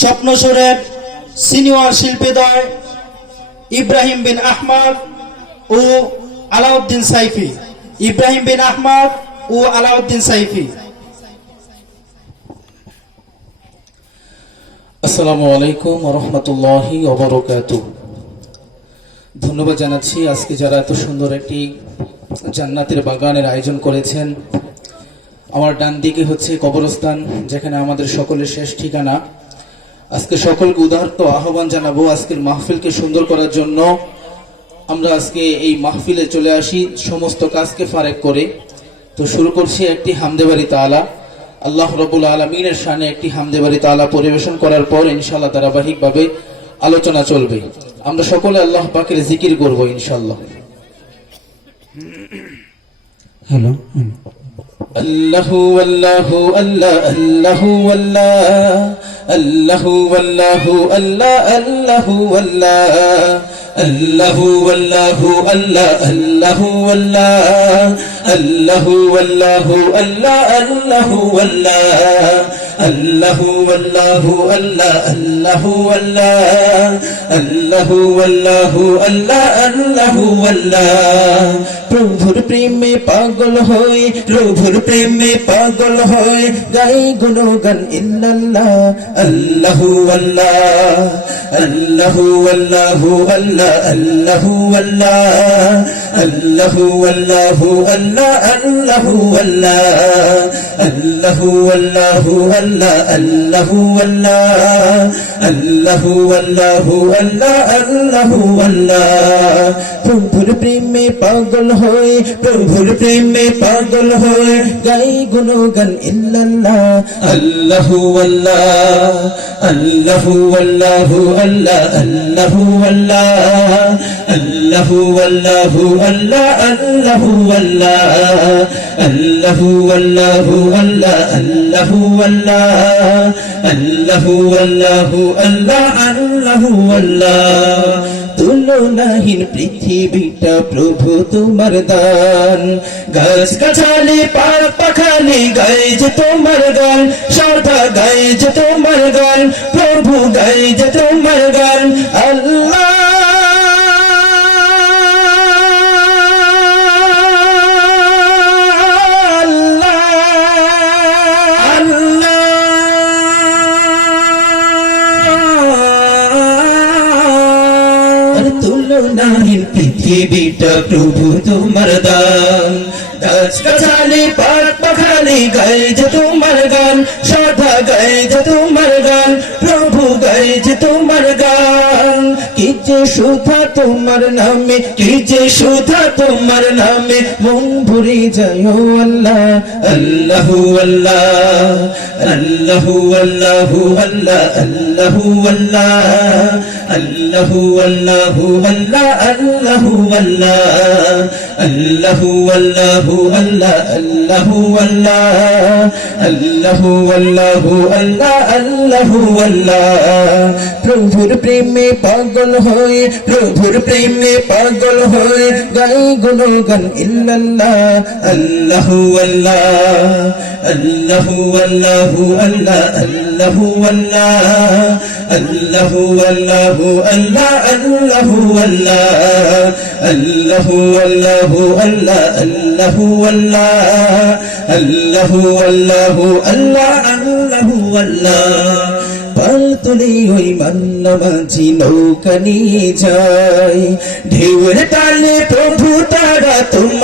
স্বপ্নসুরের senior শিল্পীদ্বয় Ibrahim বিন আহমদ ও Alauddin sci-fi. Ibrahim বিন আহমদ ও Alauddin sci-fi. আসসালামু আলাইকুম ওয়া রাহমাতুল্লাহি ওয়া বারাকাতুহু। ধন্যবাদ জানাচ্ছি আজকে যারা এত সুন্দর একটি জান্নাতের বাগানের আয়োজন করেছেন। আমার ডান দিকে হচ্ছে কবরস্থান, যেখানে আমাদের সকলের শেষ ঠিকানা। আজকে সকলকে উদারত আহ্বান জানাবো আজকের মাহফিলকে সুন্দর করার জন্য। আমরা আজকে এই মাহফিলে চলে আসি সমস্ত কাজকে ফারেক করে। তো শুরু করছি একটি হামদে বাড়ি তাআলা। আল্লাহ রাব্বুল আলামিনের শানে একটি হামদে বাড়ি তাআলা পরিবেশন করার পর ইনশাআল্লাহ ধারাবাহিকভাবে আলোচনা চলবে। আমরা সকলে আল্লাহ পাকের জিকির করব ইনশাআল্লাহ। হ্যালো। আল্লাহু আল্লাহু আল্লাহ আল্লাহু আল্লাহ আল্লাহু আল্লাহু আল্লাহ আল্লাহু আল্লাহ আল্লাহু আল্লাহু আল্লাহ আল্লাহু আল্লাহ আল্লাহু আল্লাহু আল্লাহ আল্লাহু আল্লাহ আল্লাহু আল্লাহু আল্লাহ আল্লাহু আল্লাহ আল্লাহু আল্লাহু আল্লাহ আল্লাহু আল্লাহ। প্রভুর প্রেমে পাগল হয়ে, প্রভুর প্রেমে পাগল হয়ে গাই গুণগান ইল্লাল্লাহ। আল্লাহু আল্লাহ আল্লাহু আল্লাহু আল্লাহ আল্লাহু আল্লাহ আল্লাহু আল্লাহু আল্লাহ আল্লাহু আল্লাহ আল্লাহু আল্লাহু আল্লাহ আল্লাহু আল্লাহ আল্লাহু আল্লাহু আল্লাহ আল্লাহু আল্লাহ। প্রভুর প্রেমে পাগল হয়ে, প্রভুর প্রেমে পাগল হয়ে গাই গুণগান ইল্লাল্লাহ। আল্লাহু আল্লাহ আল্লাহু আল্লাহু আল্লাহ আল্লাহু আল্লাহ আল্লাহু আল্লাহু আল্লাহ আল্লাহু আল্লাহ আল্লাহু আল্লাহু আল্লাহ আল্লাহু আল্লাহ আল্লাহু আল্লাহু আল্লাহ আল্লাহু আল্লাহ। তুলনাহীন পৃথিবীটা প্রভু তোমার দান, গাছ গাছালি পাখ পাখালি গায়ে যে তোমার গান, সদা গায়ে যে তোমার গান, প্রভু গায়ে যে তোমার গান। আল্লাহ তুলনাহীন পৃথিবীটা প্রভু তোমার দান, গাছ গাছালি পাখ পাখালি গায়ে যে তোমার গান, সদা গায়ে যে তোমার গান, প্রভু গায়ে যে তোমার গান। কি যে সুধা তোমার নামে, কি যে সুধা তোমার নামে, মন ভরে যায় ও আল্লাহ। আল্লাহু আল্লাহ আল্লাহু আল্লাহু আল্লাহ আল্লাহু আল্লাহ আল্লাহু আল্লাহু আল্লাহ আল্লাহু আল্লাহ আল্লাহু আল্লাহু আল্লাহ আল্লাহু আল্লাহ আল্লাহু আল্লাহু আল্লাহ আল্লাহু আল্লাহ। প্রভুর প্রেমে পাগল হয়ে, প্রভুর প্রেমে পাগল হয়ে গাই গুণগান ইল্লাল্লাহ। আল্লাহু আল্লাহ আল্লাহু আল্লাহু আল্লাহ আল্লাহু আল্লাহ আল্লাহু আল্লাহু আল্লাহ আল্লাহু আল্লাহ আল্লাহু আল্লাহু আল্লাহ আল্লাহু আল্লাহ আল্লাহু আল্লাহু আল্লাহ আল্লাহু আল্লাহ। পাল তুলে ওই মান্না মাঝি নৌকা নিয়ে যায়, ঢেউয়ের তালে প্রভু তারা তোমার